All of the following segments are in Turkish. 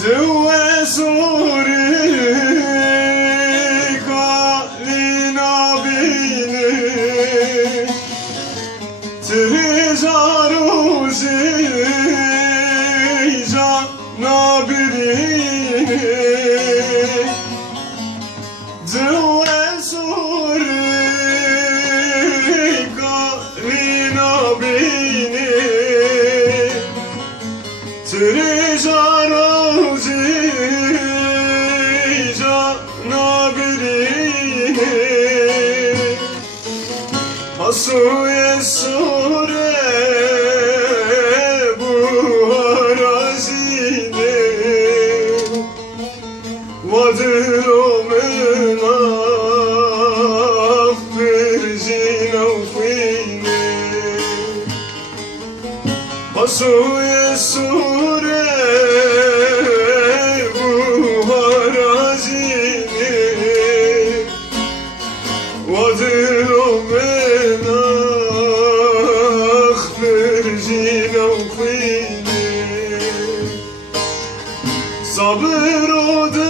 Due sori kalina bini Trizaruzi cana birini Due sori kalina bini Trizaruzi Hasuye sure bu arazide. Vadır o menaf bir zinafine Hasuye sure bu arazide. Vadır jina ukhine Sabır odur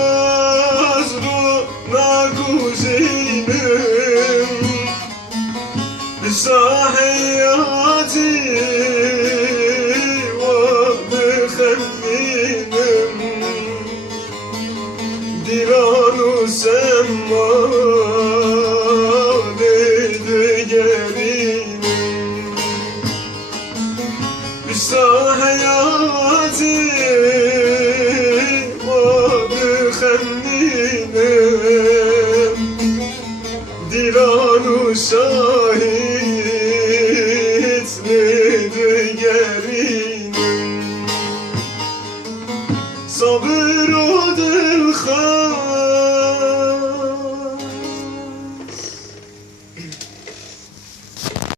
Divanu semma değdi gelinim Bisa hayati madı henninim Divanu semma